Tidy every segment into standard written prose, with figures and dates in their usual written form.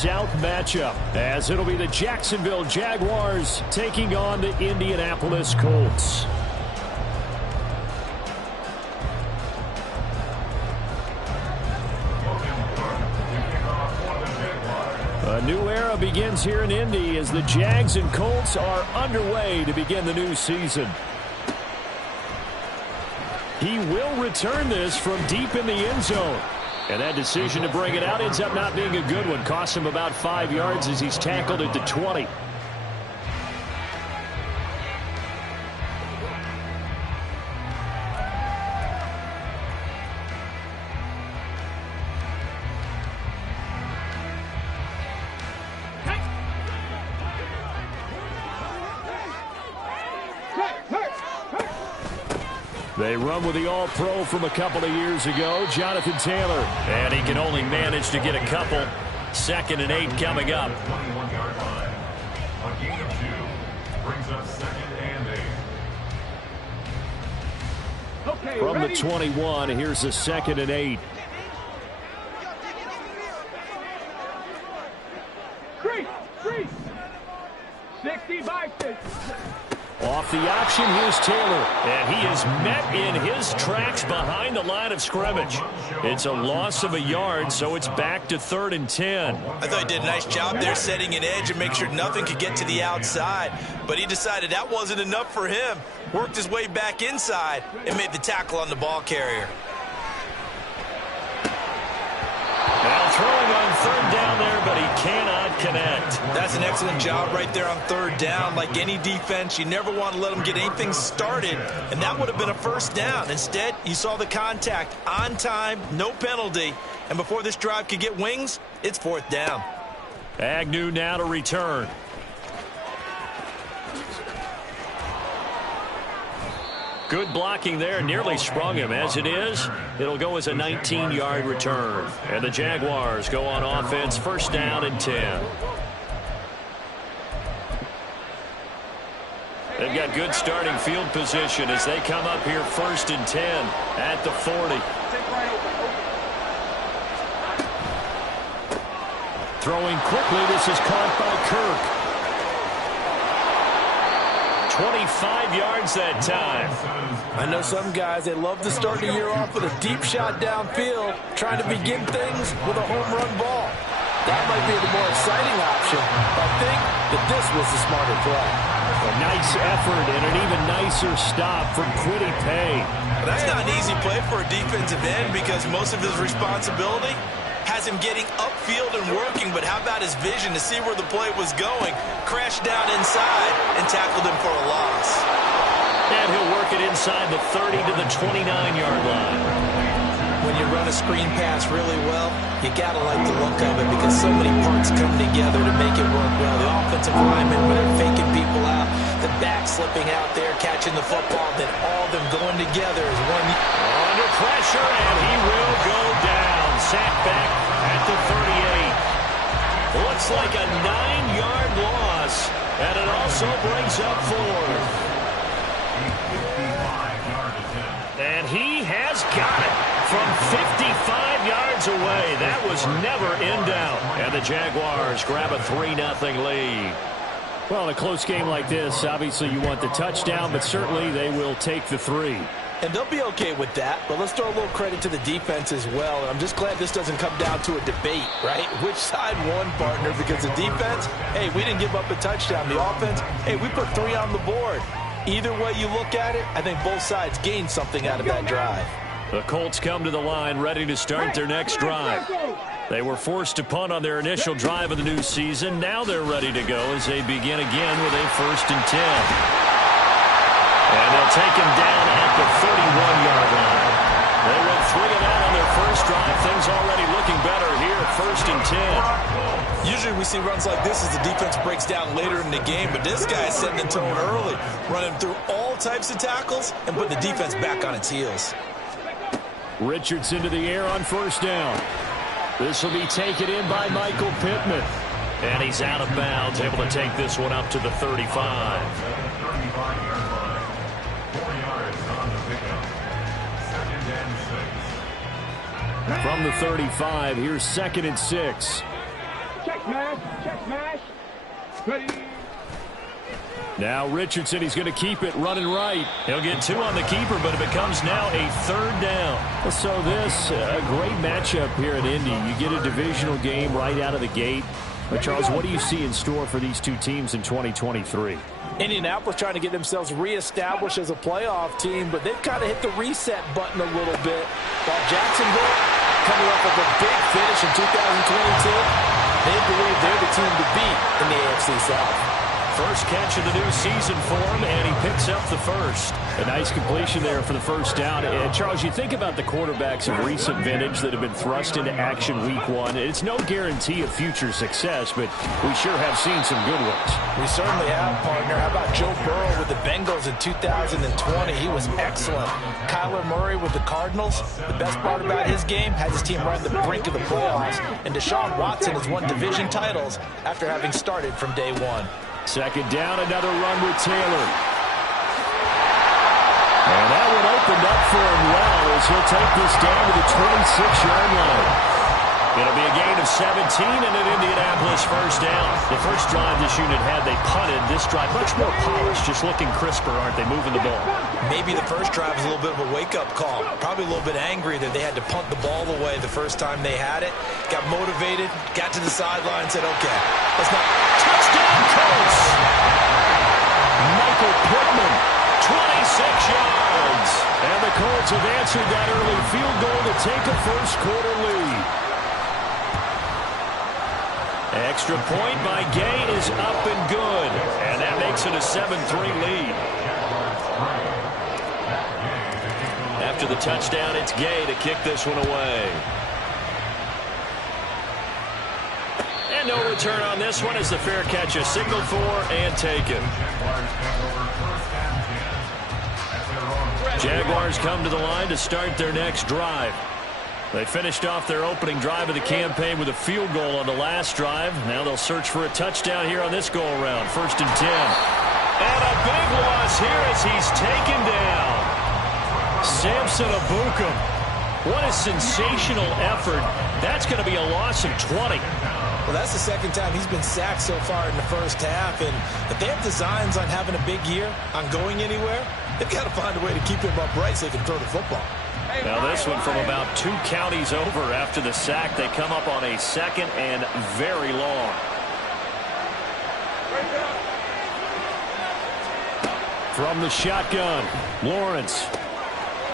South matchup, as it'll be the Jacksonville Jaguars taking on the Indianapolis Colts. A new era begins here in Indy as the Jags and Colts are underway to begin the new season. He will return this from deep in the end zone. And that decision to bring it out ends up not being a good one. Costs him about 5 yards as he's tackled at the 20. They run with the All-Pro from a couple of years ago, Jonathan Taylor. And he can only manage to get a couple. 2nd and 8 coming up. A gain of 2 brings up 2nd and 8. Okay, from the 21, here's the 2nd and 8. Freeze. 60 by 6. Off the option, here's Taylor. And he is met in his tracks behind the line of scrimmage. It's a loss of a yard, so it's back to 3rd and 10. I thought he did a nice job there setting an edge and make sure nothing could get to the outside. But he decided that wasn't enough for him. Worked his way back inside and made the tackle on the ball carrier. Now throwing on 3rd down there, but he cannot connect. That's an excellent job right there on 3rd down. Like any defense, you never want to let them get anything started, and that would have been a 1st down. Instead, you saw the contact on time, no penalty, and before this drive could get wings, it's 4th down. Agnew now to return. Good blocking there, nearly sprung him. As it is, it'll go as a 19-yard return. And the Jaguars go on offense, 1st down and 10. They've got good starting field position as they come up here 1st and 10 at the 40. Throwing quickly, this is caught by Kirk. 25 yards that time. I know some guys, they love to start the year off with a deep shot downfield, trying to begin things with a home run ball. That might be the more exciting option. I think that this was the smarter play. A nice effort and an even nicer stop from Kwity Paye. That's not an easy play for a defensive end because most of his responsibility has him getting upfield and working, but how about his vision to see where the play was going? Crashed down inside and tackled him for a loss. And he'll work it inside the 30 to the 29-yard line. When you run a screen pass really well, you got to like the look of it because so many parts come together to make it work well. The offensive linemen, when they're faking people out, the back slipping out there, catching the football, then all of them going together as one. Under pressure, and he will go down. Sacked back at the 38. Looks like a 9-yard loss, and it also brings up 4th. And he has got it from 55 yards away. That was never in doubt. And the Jaguars grab a 3-0 lead. Well, in a close game like this, obviously you want the touchdown, but certainly they will take the 3. And they'll be okay with that, but let's throw a little credit to the defense as well. And I'm just glad this doesn't come down to a debate, right? Which side won, partner? Because the defense, hey, we didn't give up a touchdown. The offense, hey, we put 3 on the board. Either way you look at it, I think both sides gained something out of that drive. The Colts come to the line ready to start their next drive. They were forced to punt on their initial drive of the new season. Now they're ready to go as they begin again with a 1st and 10. And they'll take him down at the 31-yard line. They went 3 and out on their first drive. Things already looking better here, 1st and 10. Usually we see runs like this as the defense breaks down later in the game, but this guy is setting the tone early, running through all types of tackles and putting the defense back on its heels. Richards into the air on 1st down. This will be taken in by Michael Pittman. And he's out of bounds, able to take this one up to the 35. From the 35, here's 2nd and 6. Check smash. Check smash. Ready. Now Richardson, he's going to keep it running right. He'll get 2 on the keeper, but it becomes now a 3rd down. So this, a great matchup here at Indy. You get a divisional game right out of the gate. But Charles, what do you see in store for these two teams in 2023? Indianapolis trying to get themselves reestablished as a playoff team, but they've kind of hit the reset button a little bit. While Jacksonville, coming off of a big finish in 2022, they believe they're the team to beat in the AFC South. First catch of the new season for him, and he picks up the first. A nice completion there for the first down. And Charles, you think about the quarterbacks of recent vintage that have been thrust into action week 1. It's no guarantee of future success, but we sure have seen some good ones. We certainly have, partner. How about Joe Burrow with the Bengals in 2020? He was excellent. Kyler Murray with the Cardinals. The best part about his game, has his team right on the brink of the playoffs. And Deshaun Watson has won division titles after having started from day 1. Second down, another run with Taylor. And that one opened up for him well as he'll take this down to the 26-yard line. It'll be a gain of 17 and an Indianapolis first down. The first drive this unit had, they punted. This drive, much more polished, just looking crisper, aren't they, moving the ball? Maybe the first drive was a little bit of a wake-up call. Probably a little bit angry that they had to punt the ball away the first time they had it. Got motivated, got to the sideline, said, okay, let's not. Touchdown, Colts! Michael Pittman, 26 yards. And the Colts have answered that early field goal to take a first-quarter lead. Extra point by Gay is up and good. And that makes it a 7-3 lead. After the touchdown, it's Gay to kick this one away. And no return on this one as the fair catch is signaled for and taken. Jaguars come to the line to start their next drive. They finished off their opening drive of the campaign with a field goal on the last drive. Now they'll search for a touchdown here on this go-around. 1st and 10. And a big loss here as he's taken down. Samson Ebukam. What a sensational effort. That's going to be a loss of 20. Well, that's the second time he's been sacked so far in the first half. And if they have designs on having a big year, on going anywhere, they've got to find a way to keep him upright so they can throw the football. Now this one from about 2 counties over after the sack. They come up on a 2nd and very long. From the shotgun, Lawrence.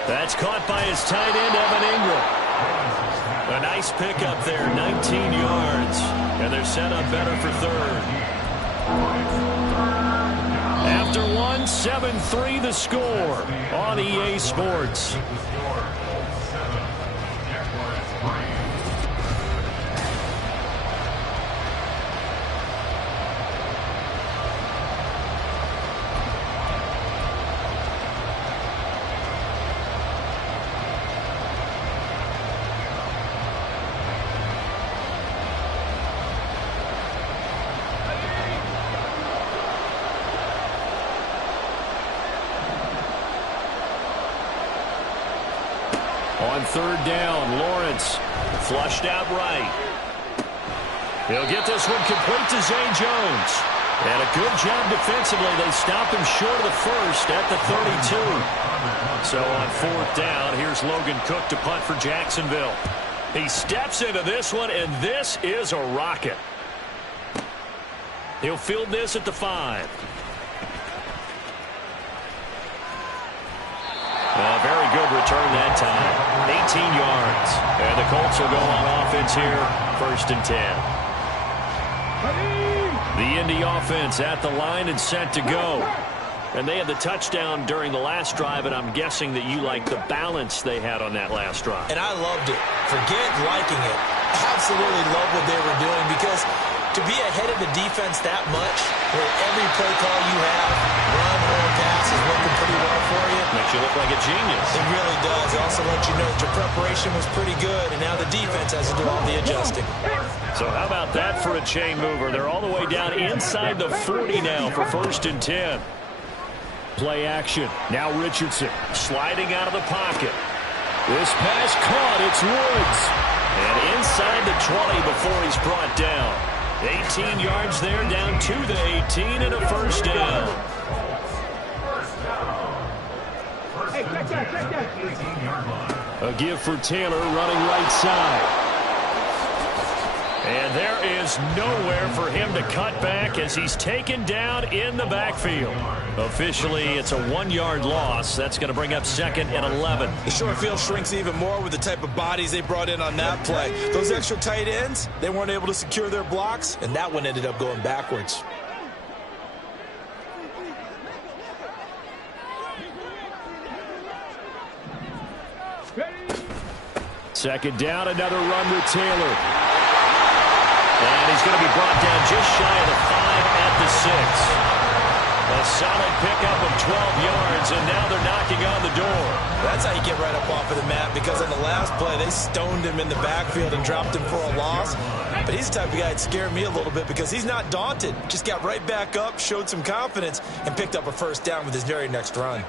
That's caught by his tight end, Evan Ingram. A nice pickup there, 19 yards. And they're set up better for 3rd. After 1, 7-3 the score on EA Sports. On 3rd down, Lawrence flushed out right. He'll get this one complete to Zay Jones. And a good job defensively. They stop him short of the first at the 32. So on 4th down, here's Logan Cook to punt for Jacksonville. He steps into this one, and this is a rocket. He'll field this at the 5. Very good return that time. 18 yards. And the Colts will go on offense here. 1st and 10. The Indy offense at the line and set to go. And they had the touchdown during the last drive, and I'm guessing that you like the balance they had on that last drive. And I loved it. Forget liking it. Absolutely love what they were doing, because to be ahead of the defense that much, where every play call you have, run or pass, is working pretty well for you. Makes you look like a genius. It really does. It also lets you know that your preparation was pretty good, and now the defense has to do all the adjusting. So how about that for a chain mover? They're all the way down inside the 40 now for 1st and 10. Play action. Now Richardson sliding out of the pocket. This pass caught. It's Woods. And inside the 20 before he's brought down. 18 yards there, down to the 18, and a first down. Hey, check that. A give for Taylor running right side. And there is nowhere for him to cut back as he's taken down in the backfield. Officially, it's a 1-yard loss. That's going to bring up 2nd and 11. The short field shrinks even more with the type of bodies they brought in on that play. Those extra tight ends, they weren't able to secure their blocks, and that one ended up going backwards. Second down, another run with Taylor. And he's going to be brought down just shy of the 5 at the 6. A solid pickup of 12 yards, and now they're knocking on the door. That's how you get right up off of the mat, because on the last play, they stoned him in the backfield and dropped him for a loss. But he's the type of guy that scared me a little bit because he's not daunted. Just got right back up, showed some confidence, and picked up a first down with his very next run.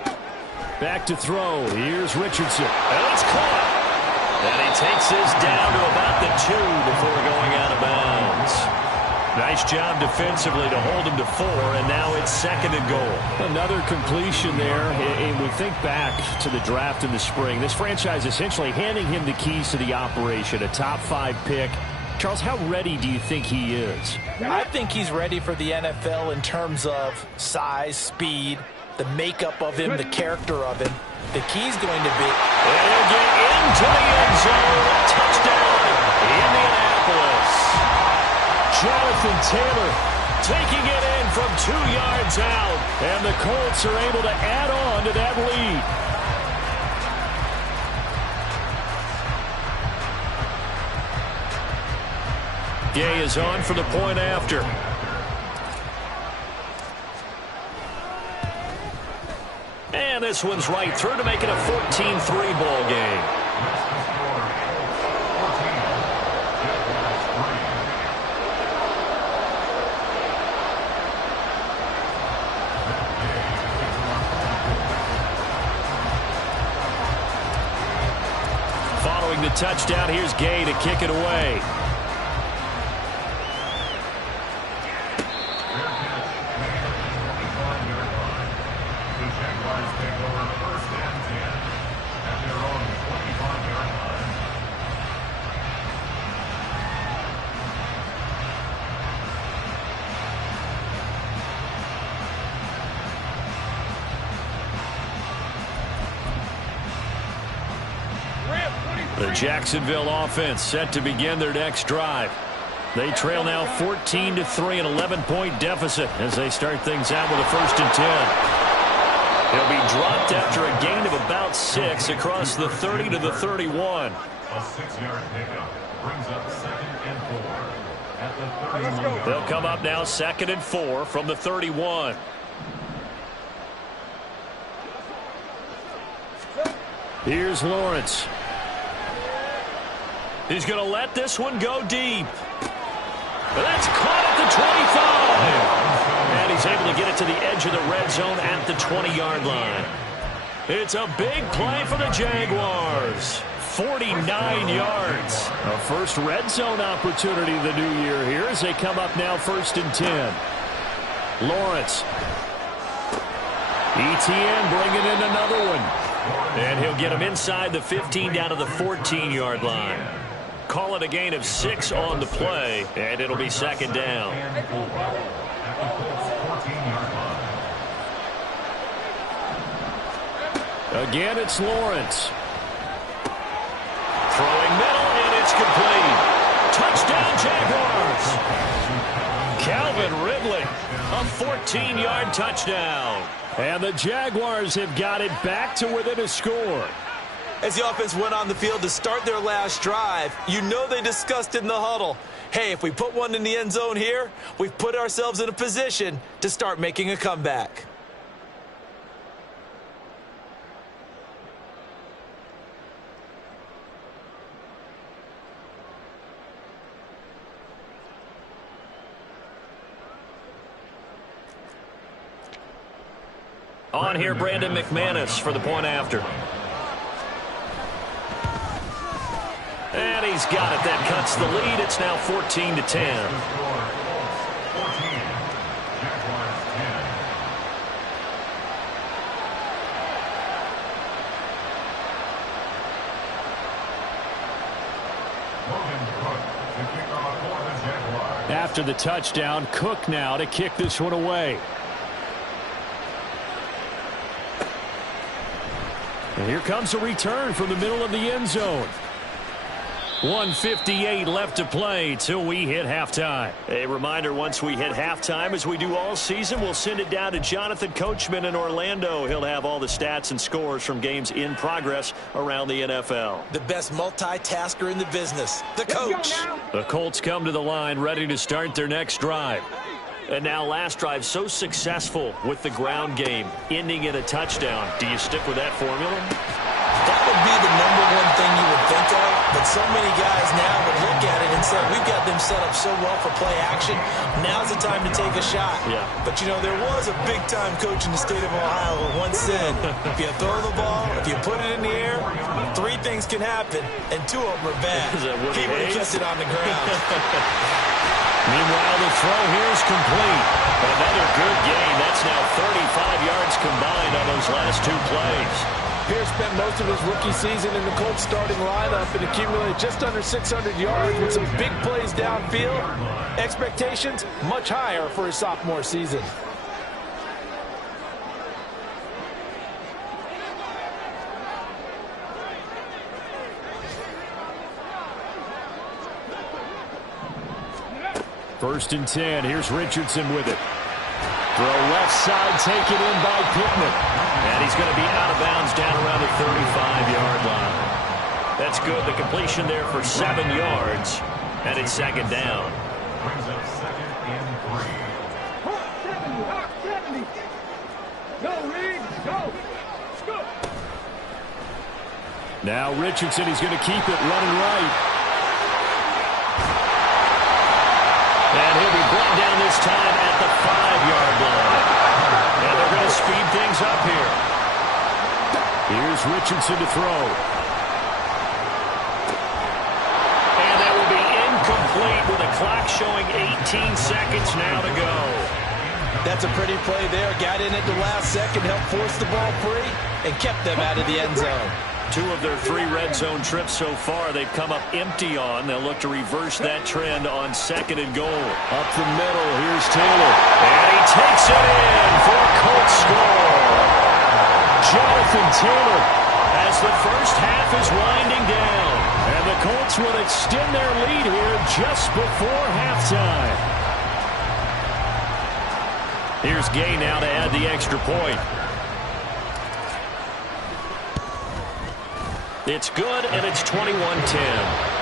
Back to throw. Here's Richardson. And it's caught. And he takes this down to about the 2 before going out of bounds. Nice job defensively to hold him to 4, and now it's 2nd and goal. Another completion there. And we think back to the draft in the spring. This franchise essentially handing him the keys to the operation, a top 5 pick. Charles, how ready do you think he is? I think he's ready for the NFL in terms of size, speed, the makeup of him, the character of him. The key's going to be... And he'll get into the end zone. Touchdown, Indianapolis. Jonathan Taylor taking it in from 2 yards out. And the Colts are able to add on to that lead. Gay is on for the point after. And this one's right through to make it a 14-3 ball game. Following the touchdown, here's Gay to kick it away. The Jacksonville offense set to begin their next drive. They trail now 14-3, an 11-point deficit as they start things out with a 1st and 10. He'll be dropped after a gain of about 6 across the 30 to the 31. A 6-yard pickup brings up 2nd and 4 at the 31. They'll come up now 2nd and 4 from the 31. Here's Lawrence. He's going to let this one go deep. That's caught at the 25. And he's able to get it to the edge of the red zone at the 20-yard line. It's a big play for the Jaguars. 49 yards. A first red zone opportunity of the new year here as they come up now 1st and 10. Lawrence. ETN bringing in another one. And he'll get him inside the 15 down to the 14-yard line. Call it a gain of 6 on the play, and it'll be 2nd down. Again, it's Lawrence. Throwing middle, and it's complete. Touchdown, Jaguars. Calvin Ridley, a 14-yard touchdown. And the Jaguars have got it back to within a score. As the offense went on the field to start their last drive, you know they discussed in the huddle, hey, if we put one in the end zone here, we've put ourselves in a position to start making a comeback. On here, Brandon McManus for the point after. And he's he's got it. That cuts the lead. It's now 14-10. 14. Jaguars 10. Logan Cook to kick off for the Jaguars. After the touchdown, Cook now to kick this one away. And here comes a return from the middle of the end zone. 1:58 left to play till we hit halftime. A reminder, once we hit halftime, as we do all season, we'll send it down to Jonathan Coachman in Orlando. He'll have all the stats and scores from games in progress around the NFL. The best multitasker in the business, the coach. The Colts come to the line ready to start their next drive. And now last drive so successful with the ground game, ending in a touchdown. Do you stick with that formula? That would be the #1 thing you would think of, but so many guys now would look at it and say, we've got them set up so well for play action. Now's the time to take a shot. Yeah. But, you know, there was a big-time coach in the state of Ohio who once said, if you throw the ball, if you put it in the air, 3 things can happen, and 2 of them are bad. He would have kept it on the ground. Meanwhile, the throw here is complete. Another good gain. That's now 35 yards combined on those last 2 plays. Pierce spent most of his rookie season in the Colts starting lineup and accumulated just under 600 yards with some big plays downfield. Expectations much higher for his sophomore season. First and 10. Here's Richardson with it. Throw left side, taken in by Pittman. And he's going to be out of bounds down around the 35-yard line. That's good. The completion there for 7 yards. And it's second down. Brings up second and 3. 70. Go, Reed. Go. Go. Now Richardson, he's going to keep it running right. And he'll be brought down this time at the 5-yard line. And they're going to speed things up here. Here's Richardson to throw. And that will be incomplete with a clock showing 18 seconds now to go. That's a pretty play there. Got in at the last second, helped force the ball free, and kept them out of the end zone. 2 of their 3 red zone trips so far, they've come up empty on. They'll look to reverse that trend on second and goal. Up the middle, here's Taylor. And he takes it in for a Colts score. Jonathan Taylor as the first half is winding down. And the Colts will extend their lead here just before halftime. Here's Gay now to add the extra point. It's good, and it's 21-10.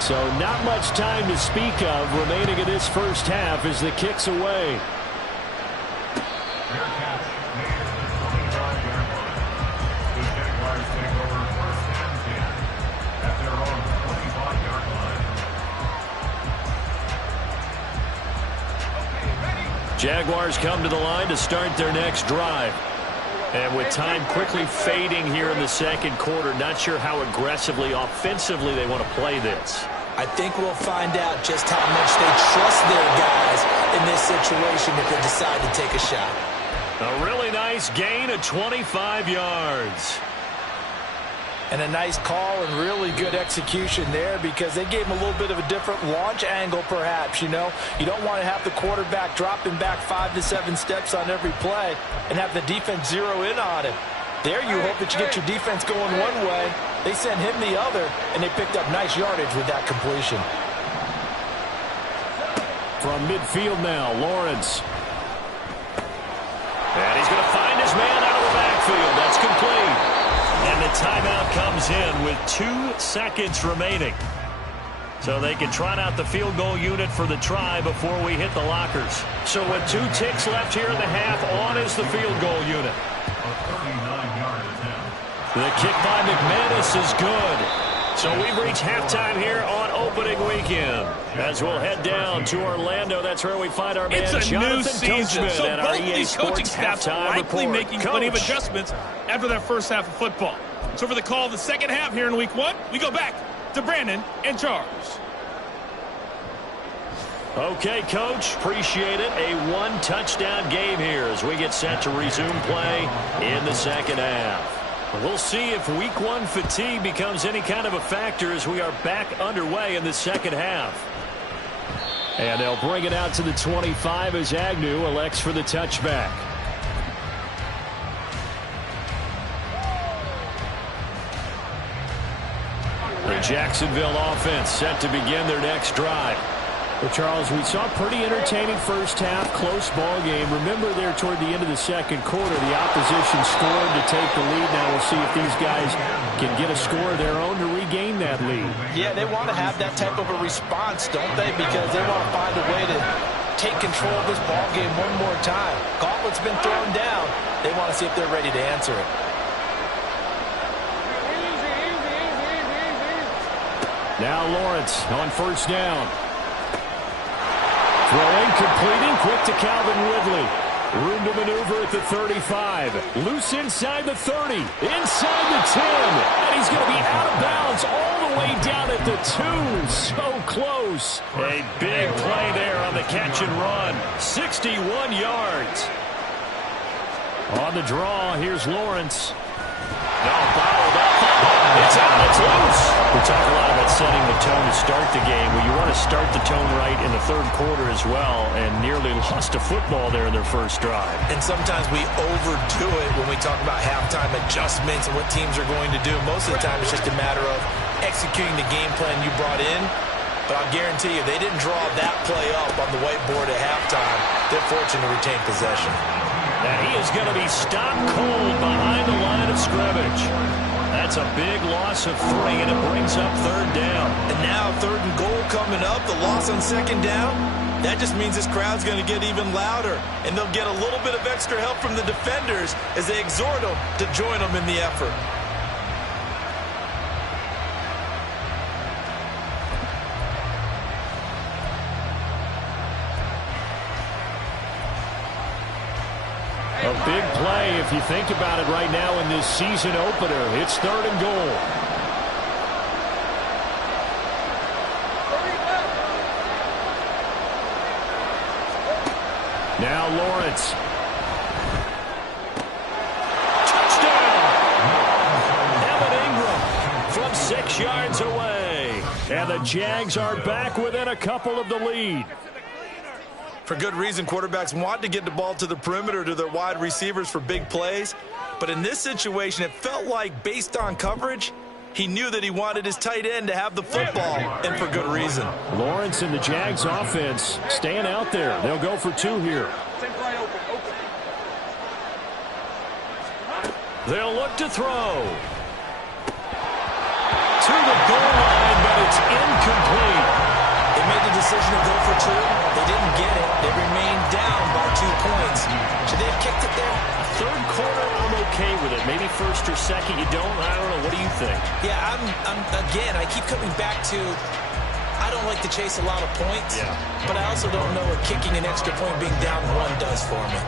So not much time to speak of remaining in this first half as the kick's away. Fair catch made at the 25-yard line. The Jaguars take over first and 10 at their own 25-yard line. Jaguars come to the line to start their next drive. And with time quickly fading here in the second quarter, not sure how aggressively, offensively they want to play this. I think we'll find out just how much they trust their guys in this situation if they decide to take a shot. A really nice gain of 25 yards. And a nice call and really good execution there because they gave him a little bit of a different launch angle perhaps, you know. You don't want to have the quarterback dropping back 5 to 7 steps on every play and have the defense zero in on him. There you hope that you get your defense going one way. They sent him the other, and they picked up nice yardage with that completion. From midfield now, Lawrence. And he's going to find his man out of the backfield. That's complete. And the timeout comes in with 2 seconds remaining. So they can trot out the field goal unit for the try before we hit the lockers. So with 2 ticks left here in the half, on is the field goal unit. A 39-yard attempt. The kick by McManus is good. So we've reached halftime here on opening weekend. As we'll head down to Orlando, that's where we find our man Jonathan Coachman so at our both EA these coaching Sports staffs are halftime likely report. making plenty of adjustments after their first half of football. So for the call of the second half here in week 1, we go back to Brandon and Charles. Okay, Coach, appreciate it. A 1-touchdown game here as we get set to resume play in the second half. We'll see if week 1 fatigue becomes any kind of a factor as we are back underway in the second half. And they'll bring it out to the 25 as Agnew elects for the touchback. The Jacksonville offense set to begin their next drive. Well, Charles, we saw a pretty entertaining first half, close ball game. Remember there toward the end of the second quarter, the opposition scored to take the lead. Now we'll see if these guys can get a score of their own to regain that lead. Yeah, they want to have that type of a response, don't they? Because they want to find a way to take control of this ball game one more time. Gauntlet's been thrown down. They want to see if they're ready to answer it. Now Lawrence on first down. Throwing, completing, quick to Calvin Ridley. Room to maneuver at the 35. Loose inside the 30. Inside the 10. And he's going to be out of bounds all the way down at the 2. So close. A big play there on the catch and run. 61 yards. On the draw, here's Lawrence. No, bottled up. It's out. It's loose. We talk a lot about setting the tone to start the game. Well, you want to start the tone right in the third quarter as well, and nearly lost a football there in their first drive. And sometimes we overdo it when we talk about halftime adjustments and what teams are going to do. Most of the time, it's just a matter of executing the game plan you brought in. But I'll guarantee you, they didn't draw that play up on the whiteboard at halftime. They're fortunate to retain possession. And he is going to be stopped cold behind the line of scrimmage. That's a big loss of 3, and it brings up third down. And now 3rd and goal coming up, the loss on 2nd down. That just means this crowd's going to get even louder, and they'll get a little bit of extra help from the defenders as they exhort them to join them in the effort. A big play if you think about it right now in this season opener. It's 3rd and goal. Now Lawrence. Touchdown! Evan Ingram from 6 yards away. And the Jags are back within a couple of the lead. For good reason, quarterbacks want to get the ball to the perimeter to their wide receivers for big plays. But in this situation, it felt like, based on coverage, he knew that he wanted his tight end to have the football, and for good reason. Lawrence and the Jags offense staying out there. They'll go for 2 here. They'll look to throw. To the goal line, but it's incomplete. They made the decision to go for 2. They didn't get it. They remained down by 2 points. Should they have kicked it there? Third quarter, I'm okay with it. Maybe first or second, you don't. I don't know. What do you think? Yeah, again, I keep coming back to, I don't like to chase a lot of points. Yeah. But I also don't know what kicking an extra point being down 1 does for me.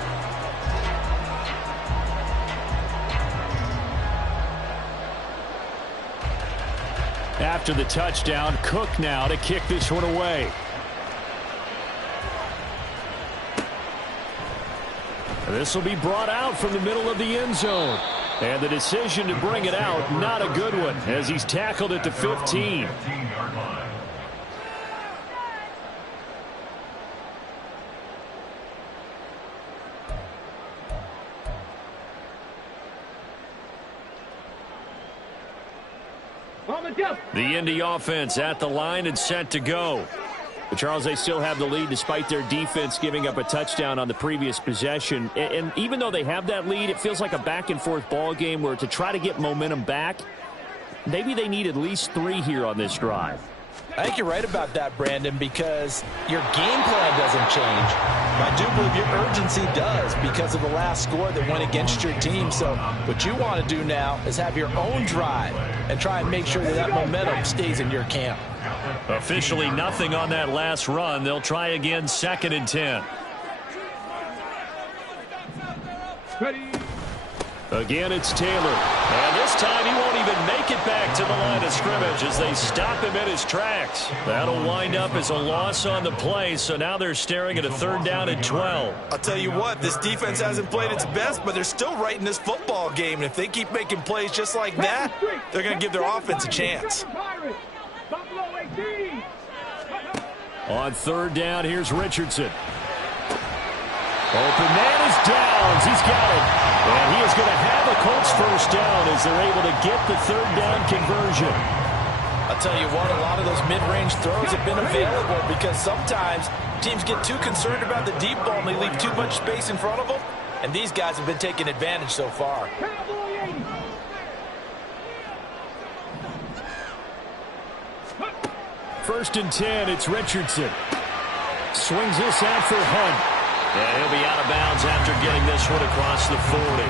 After the touchdown, Cook now to kick this one away. This will be brought out from the middle of the end zone. And the decision to bring it out, not a good one, as he's tackled at the 15. 15-yard line. The Indy offense at the line and set to go. But Charles, they still have the lead despite their defense giving up a touchdown on the previous possession. And even though they have that lead, it feels like a back-and-forth ball game where to try to get momentum back, maybe they need at least 3 here on this drive. I think you're right about that, Brandon, because your game plan doesn't change. I do believe your urgency does because of the last score that went against your team. So what you want to do now is have your own drive and try and make sure that that momentum stays in your camp. Officially nothing on that last run. They'll try again, 2nd and 10. Ready. Again, it's Taylor. And this time he won't even make it back to the line of scrimmage as they stop him in his tracks. That'll wind up as a loss on the play, so now they're staring at a 3rd down and 12. I'll tell you what, this defense hasn't played its best, but they're still right in this football game. And if they keep making plays just like that, they're going to give their offense a chance. On 3rd down, here's Richardson. Open man is Downs. He's got it. And he is going to have a Colts 1st down as they're able to get the 3rd down conversion. I'll tell you what, a lot of those mid-range throws have been available because sometimes teams get too concerned about the deep ball and they leave too much space in front of them. And these guys have been taking advantage so far. 1st and 10, it's Richardson. Swings this out for Hunt. Yeah, he'll be out of bounds after getting this one across the 40.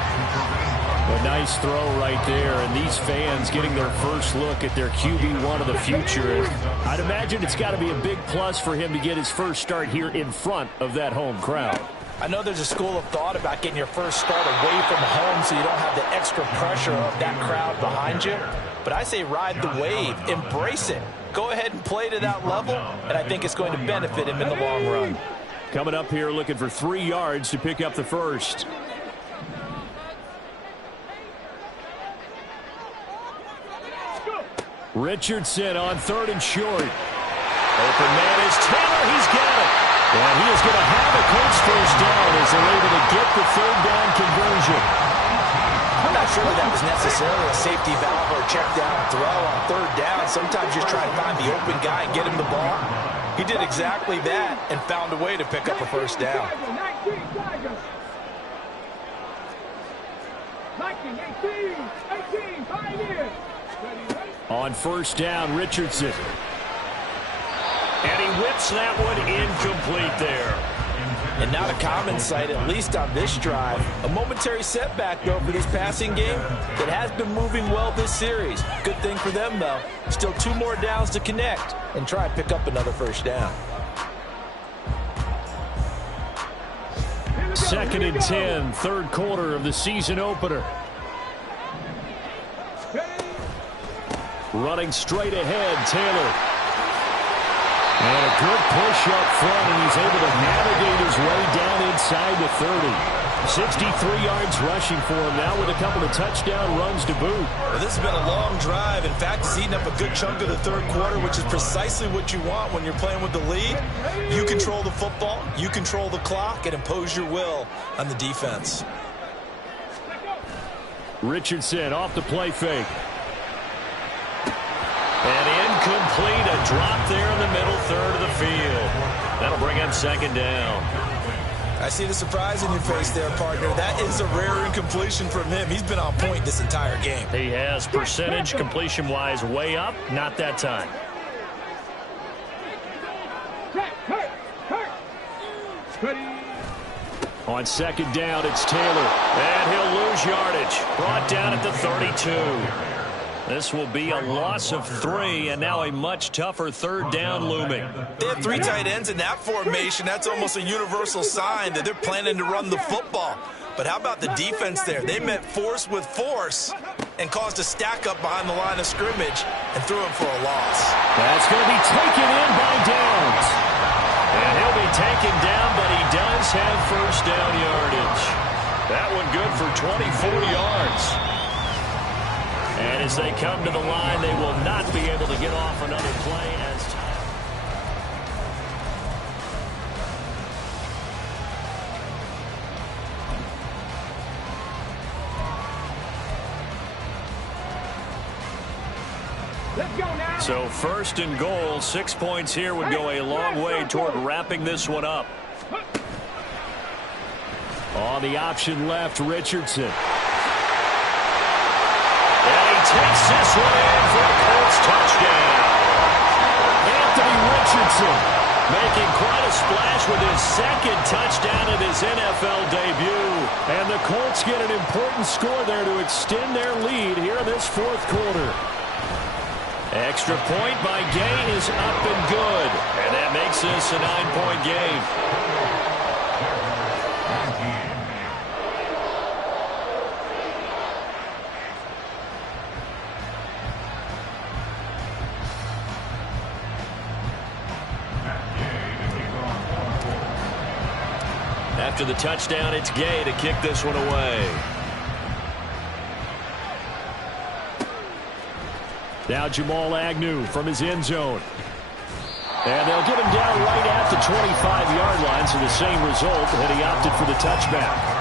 A nice throw right there, and these fans getting their first look at their QB1 of the future. I'd imagine it's got to be a big plus for him to get his first start here in front of that home crowd. I know there's a school of thought about getting your first start away from home so you don't have the extra pressure of that crowd behind you. But I say ride the wave, embrace it. Go ahead and play to that level, and I think it's going to benefit him in the long run. Coming up here looking for 3 yards to pick up the first. Richardson on 3rd and short. Open man is Taylor. He's got it. And he is going to have a Colts 1st down as they're able to get the 3rd down conversion. I'm not sure that was necessarily a safety valve or a check down throw on 3rd down. Sometimes you just try to find the open guy and get him the ball. He did exactly that and found a way to pick up a 1st down. 18, 5 years. On 1st down, Richardson. And he whips that one incomplete there. And not a common sight, at least on this drive. A momentary setback, though, for this passing game that has been moving well this series. Good thing for them, though. Still 2 more downs to connect and try and pick up another 1st down. 2nd and 10, 3rd quarter of the season opener. Running straight ahead, Taylor. And a good push up front, and he's able to navigate his way down inside the 30. 63 yards rushing for him now with a couple of touchdown runs to boot. Well, this has been a long drive. In fact, he's eaten up a good chunk of the 3rd quarter, which is precisely what you want when you're playing with the lead. You control the football, you control the clock, and impose your will on the defense. Richardson off the play fake. And incomplete, a drop there in the middle 3rd of the field. That'll bring up 2nd down. I see the surprise in your face there, partner. That is a rare incompletion from him. He's been on point this entire game. He has percentage completion-wise way up, not that time. On 2nd down, it's Taylor. And he'll lose yardage. Brought down at the 32. This will be a loss of 3, and now a much tougher 3rd down looming. They have 3 tight ends in that formation. That's almost a universal sign that they're planning to run the football. But how about the defense there? They met force with force and caused a stack up behind the line of scrimmage and threw him for a loss. That's going to be taken in by Downs. And he'll be taken down, but he does have 1st down yardage. That one good for 24 yards. And as they come to the line, they will not be able to get off another play as time. Let's go now. So 1st and goal, 6 points here would go a long way toward wrapping this one up. On the option left, Richardson. And he takes this one in for a Colts touchdown. Richardson making quite a splash with his second touchdown in his NFL debut. And the Colts get an important score there to extend their lead here in this fourth quarter. Extra point by Gay is up and good. And that makes this a 9-point game. After the touchdown, it's Gay to kick this one away. Now Jamal Agnew from his end zone. And they'll get him down right at the 25-yard line, so the same result, and he opted for the touchback.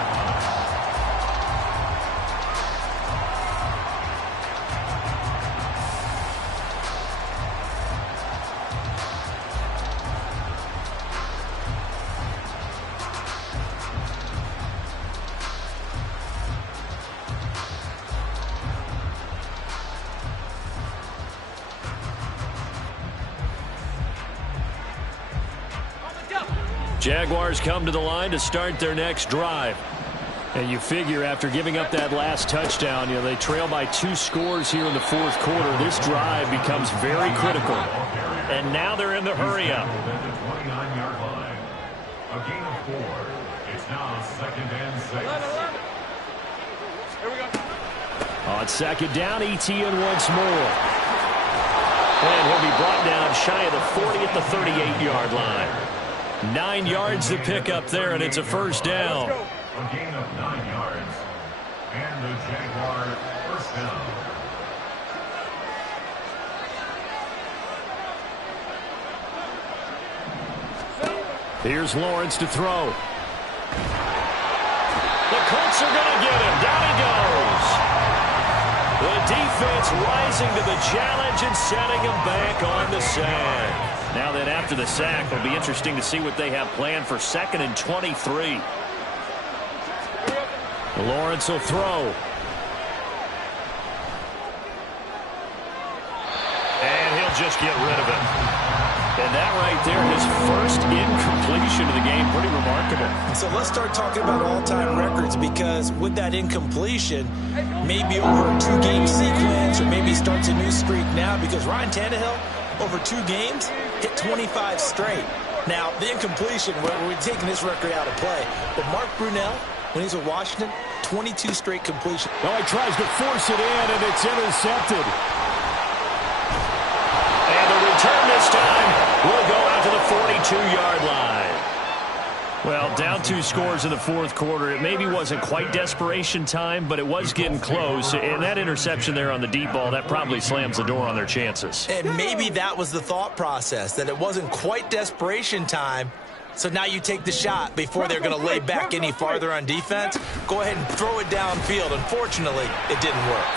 Jaguars come to the line to start their next drive. And you figure after giving up that last touchdown, they trail by 2 scores here in the fourth quarter. This drive becomes very critical. And now they're in the hurry-up. A gain of 4. It's now 2nd and 6. Here we go. On second down, Etienne once more. And he'll be brought down shy of the 40 at the 38-yard line. 9 yards to pick up there, and it's a first down. A gain of 9 yards. And the Jaguar first down. Here's Lawrence to throw. The Colts are going to get him. Down he goes. The defense rising to the challenge and setting him back on the sack. Now then, after the sack, it'll be interesting to see what they have planned for 2nd and 23. Lawrence will throw. And he'll just get rid of it. And that right there, his first incompletion of the game, pretty remarkable. So let's start talking about all-time records, because with that incompletion, maybe over a 2-game sequence, or maybe starts a new streak now, because Ryan Tannehill, over 2 games, hit 25 straight. Now, the incompletion, we're taking this record out of play. But Mark Brunell, when he's with Washington, 22 straight completions. Oh, he tries to force it in, and it's intercepted. And the return this time will go out to the 42-yard line. Well, down 2 scores in the fourth quarter. It maybe wasn't quite desperation time, but it was getting close. And that interception there on the deep ball, that probably slams the door on their chances. And maybe that was the thought process, that it wasn't quite desperation time. So now you take the shot before they're going to lay back any farther on defense. Go ahead and throw it downfield. Unfortunately, it didn't work.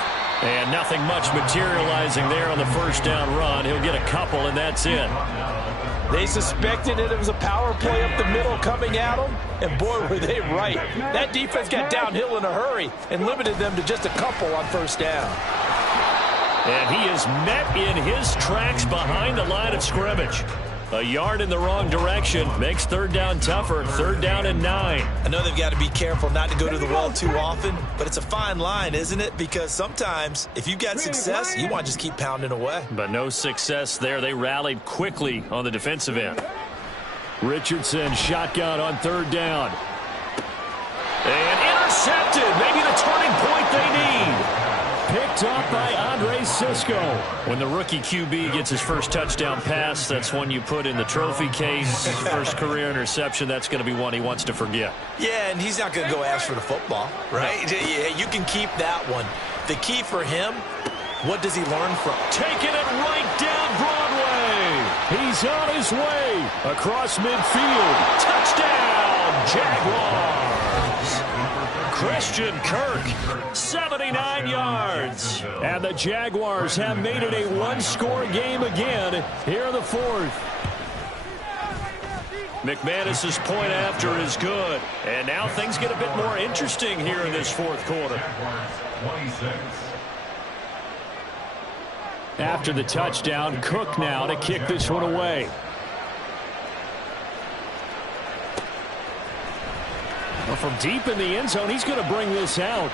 And nothing much materializing there on the first down run. He'll get a couple, and that's it. They suspected it was a power play up the middle coming at them, and boy, were they right. That defense got downhill in a hurry and limited them to just a couple on first down. And he is met in his tracks behind the line of scrimmage. A yard in the wrong direction makes third down tougher. 3rd down and 9. I know they've got to be careful not to go to the well too often, but it's a fine line, isn't it? Because sometimes if you've got success, you want to just keep pounding away. But no success there. They rallied quickly on the defensive end. Richardson shotgun on 3rd down. And intercepted. Maybe the turning point they need. Picked up by Andre Cisco. When the rookie QB gets his first touchdown pass, that's one you put in the trophy case. First career interception, that's going to be one he wants to forget. Yeah, and he's not going to go ask for the football, right? Yeah, you can keep that one. The key for him, what does he learn from? Taking it right down Broadway. He's on his way across midfield. Touchdown, Jaguars. Christian Kirk, 79 yards. And the Jaguars have made it a 1-score game again here in the fourth. McManus's point after is good. And now things get a bit more interesting here in this fourth quarter. After the touchdown, Cook now to kick this one away. Well, from deep in the end zone, he's going to bring this out.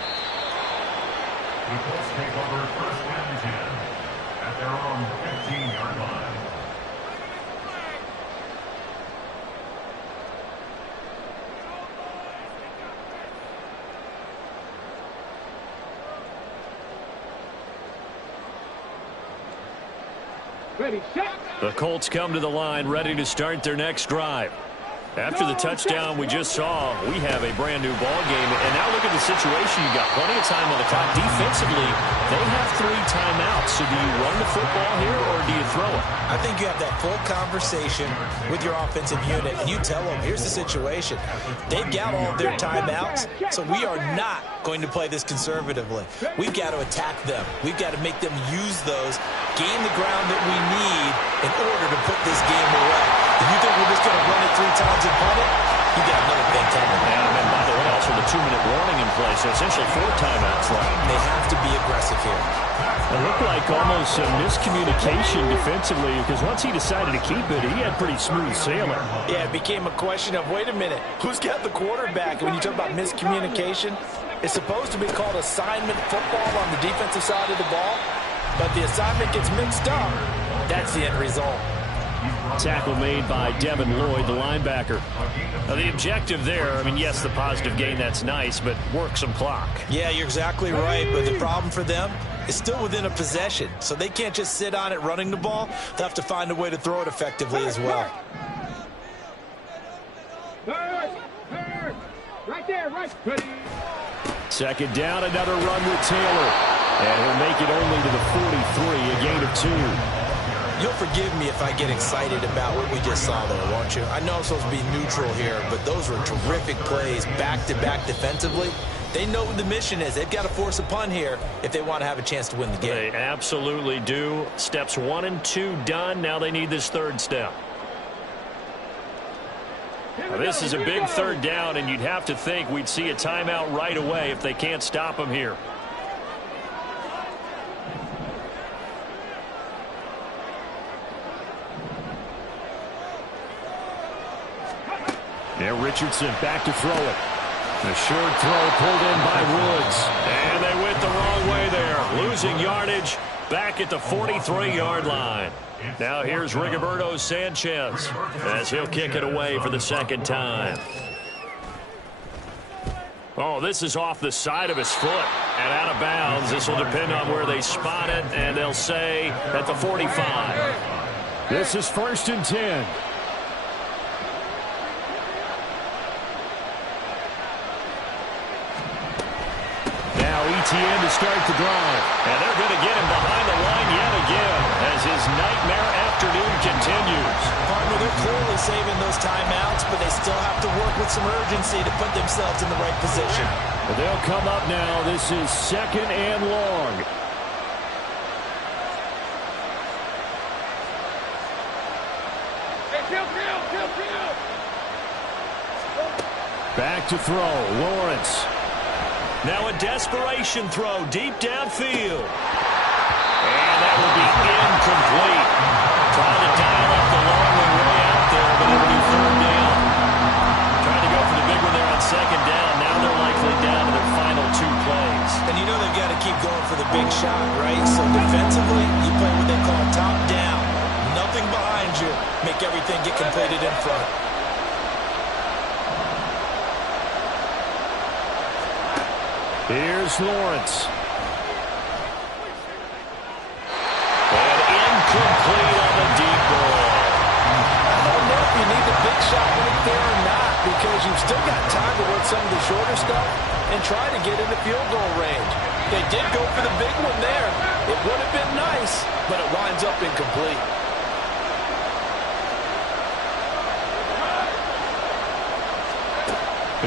The Colts take over first and 10 at their own 15-yard line. Ready, set. The Colts come to the line, ready to start their next drive. After the touchdown we just saw, we have a brand new ball game. And now look at the situation. You got plenty of time on the clock. Defensively, they have 3 timeouts. So do you run the football here or do you throw it? I think you have that full conversation with your offensive unit, and you tell them, here's the situation. They've got all of their timeouts, so we are not going to play this conservatively. We've got to attack them. We've got to make them use those, gain the ground that we need in order to put this game away. If you think we're just going to run it 3 times and punt it, you got another thing coming. And by the way, also the 2-minute warning in place, so essentially 4 timeouts left. They have to be aggressive here. It looked like almost a miscommunication defensively because once he decided to keep it, he had pretty smooth sailing. Yeah, it became a question of, wait a minute, who's got the quarterback? When you talk about miscommunication, it's supposed to be called assignment football on the defensive side of the ball, but the assignment gets mixed up. That's the end result. Tackle made by Devin Lloyd, the linebacker. Now the objective there, I mean, yes, the positive gain, that's nice, but work some clock. Yeah, you're exactly right, but the problem for them is still within a possession, so they can't just sit on it running the ball. They'll have to find a way to throw it effectively as well. Right there, right. Ready. Second down, another run with Taylor. And he'll make it only to the 43, a gain of 2. You'll forgive me if I get excited about what we just saw, though, won't you? I know I'm supposed to be neutral here, but those were terrific plays back-to-back defensively. They know what the mission is. They've got to force a punt here if they want to have a chance to win the game. They absolutely do. Steps 1 and 2 done. Now they need this 3rd step. Now this is a big 3rd down, and you'd have to think we'd see a timeout right away if they can't stop them here. Now Richardson back to throw it. The short throw pulled in by Woods. And they went the wrong way there. Losing yardage back at the 43-yard line. Now here's Rigoberto Sanchez as he'll kick it away for the 2nd time. Oh, this is off the side of his foot and out of bounds. This will depend on where they spot it, and they'll say at the 45. This is 1st and 10. ETN to start the drive. And they're going to get him behind the line yet again as his nightmare afternoon continues. Partner, they're clearly saving those timeouts, but they still have to work with some urgency to put themselves in the right position. Well, they'll come up now. This is 2nd and long. Back to throw. Lawrence. Now a desperation throw deep downfield. And that will be incomplete. Trying to dial up the long one way out there, but it'll be 3rd down. Trying to go for the big one there on 2nd down. Now they're likely down to their final 2 plays. And you know they've got to keep going for the big shot, right? So defensively, you play what they call top down. Nothing behind you. Make everything get completed in front. Here's Lawrence. And incomplete on the deep ball. I don't know if you need the big shot right there or not, because you've still got time to work some of the shorter stuff and try to get into field goal range. They did go for the big one there. It would have been nice, but it winds up incomplete.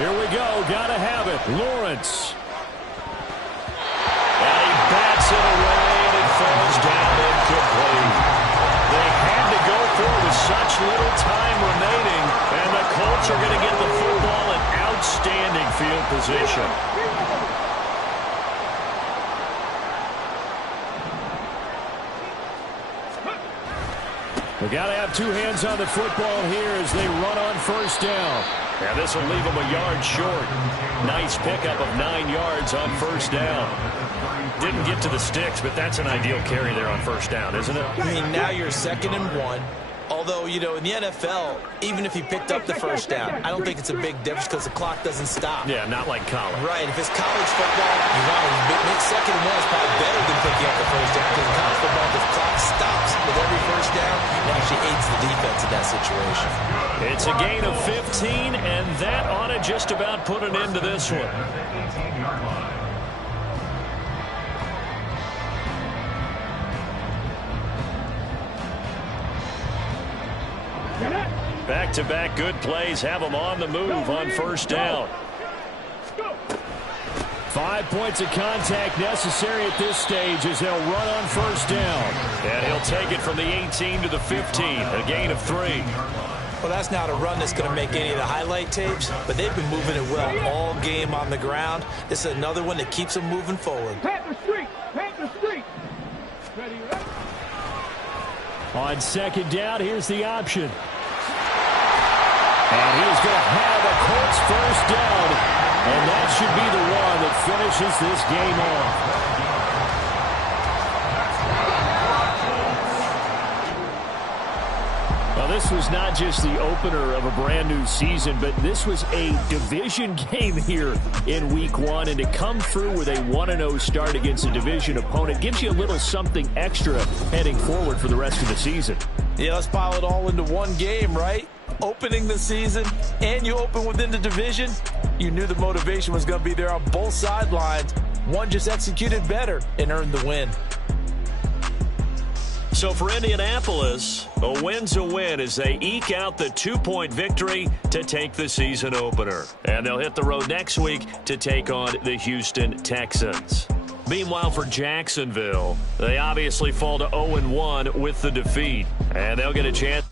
Here we go. Gotta have it. Lawrence. And he bats it away, and it falls down incomplete. They had to go for it with such little time remaining, and the Colts are going to get the football in outstanding field position. We got to have 2 hands on the football here as they run on 1st down. And this will leave him a yard short. Nice pickup of 9 yards on first down. Didn't get to the sticks, but that's an ideal carry there on first down, isn't it? I mean, now you're 2nd and 1. Although, you know, in the NFL, even if he picked up the first down, I don't think it's a big difference because the clock doesn't stop. Yeah, not like college. Right. If it's college football, you want to make 2nd and 1 is probably better than picking up the first down because in college football, the clock stops with every first down. It actually aids the defense in that situation. It's a gain of 15, and that ought to just about put an end to this one. Back-to-back good plays have them on the move on first down. 5 points of contact necessary at this stage as they'll run on first down. And he'll take it from the 18 to the 15, a gain of 3. Well, that's not a run that's going to make any of the highlight tapes, but they've been moving it well all game on the ground. This is another one that keeps them moving forward. Panther Street! Panther Street! Ready, ready. On second down, here's the option. And he is going to have a Colts first down. And that should be the one that finishes this game off. Well, this was not just the opener of a brand new season, but this was a division game here in week 1. And to come through with a 1-0 start against a division opponent gives you a little something extra heading forward for the rest of the season. Yeah, let's pile it all into one game, right? Opening the season, and you open within the division. You knew the motivation was going to be there on both sidelines. One just executed better and earned the win. So for Indianapolis, a win's a win as they eke out the 2-point victory to take the season opener. And they'll hit the road next week to take on the Houston Texans. Meanwhile, for Jacksonville, they obviously fall to 0-1 with the defeat. And they'll get a chance.